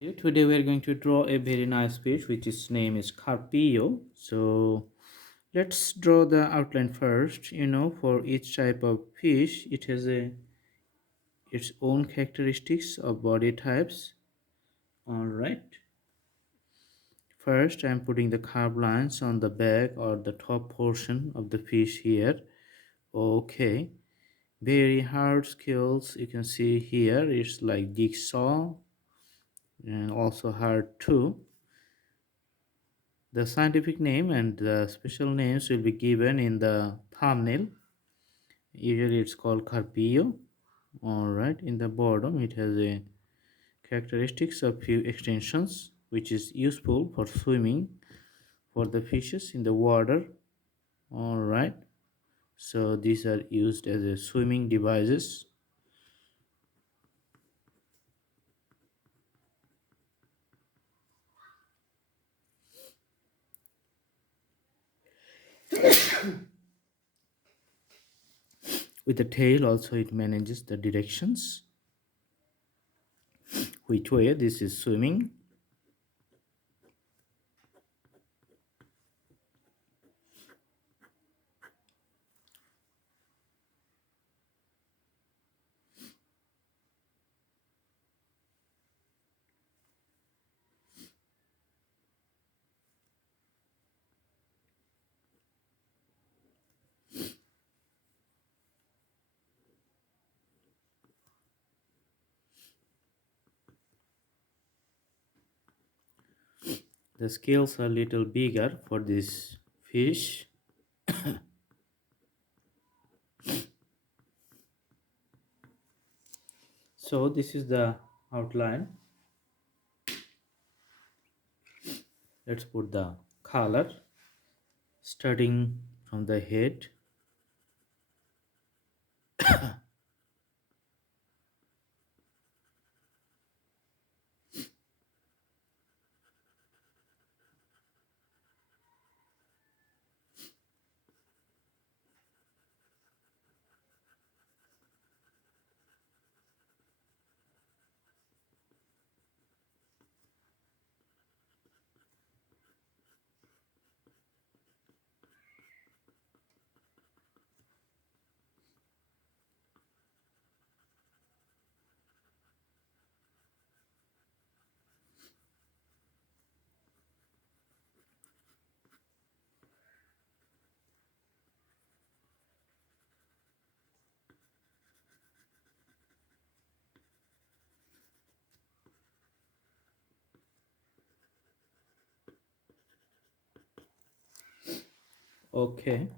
Today we are going to draw a very nice fish which its name is carpio. So let's draw the outline first. For each type of fish it has its own characteristics of body types. All right. First I'm putting the curved lines on the back or the top portion of the fish here. Okay. Very hard scales you can see here. It's like jigsaw and also hard too. The scientific name and the special names will be given in the thumbnail. Usually it's called carpio. Alright, in the bottom it has a characteristics of few extensions which is useful for swimming for the fishes in the water. Alright, so these are used as a swimming devices. With the tail also it manages the directions which way this is swimming. The scales are little bigger for this fish. So this is the outline. Let's put the color starting from the head. Okay.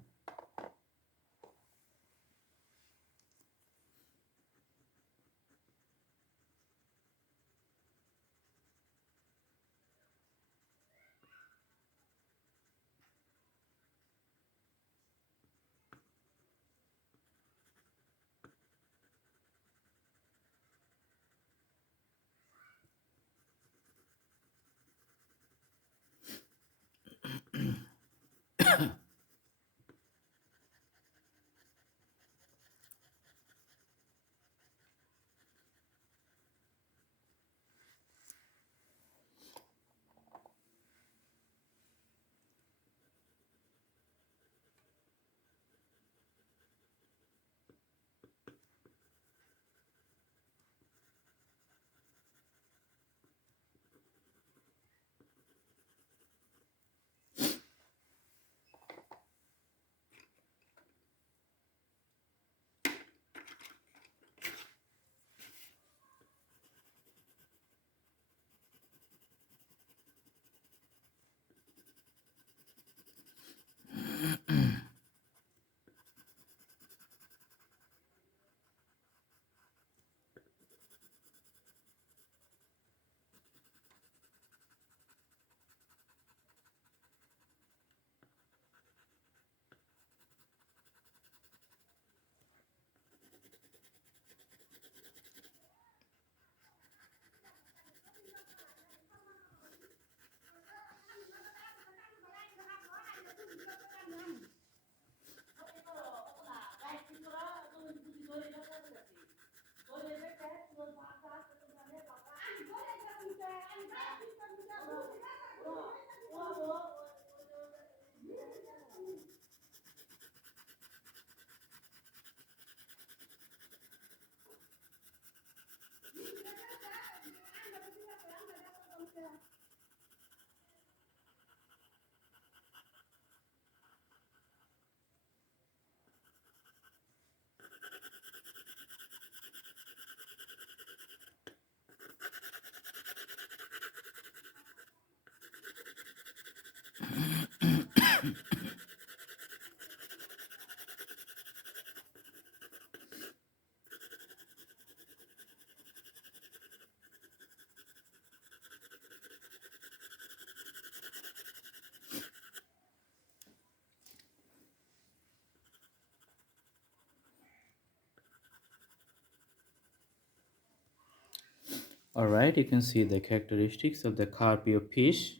Alright, you can see the characteristics of the carpio fish.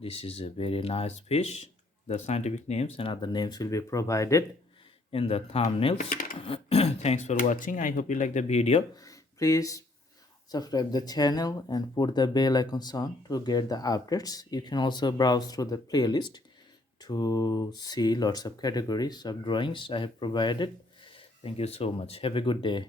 This is a very nice fish. The scientific names and other names will be provided in the thumbnails. Thanks for watching. I hope you like the video. Please subscribe the channel and put the bell icon on to get the updates. You can also browse through the playlist to see lots of categories of drawings I have provided. Thank you so much. Have a good day.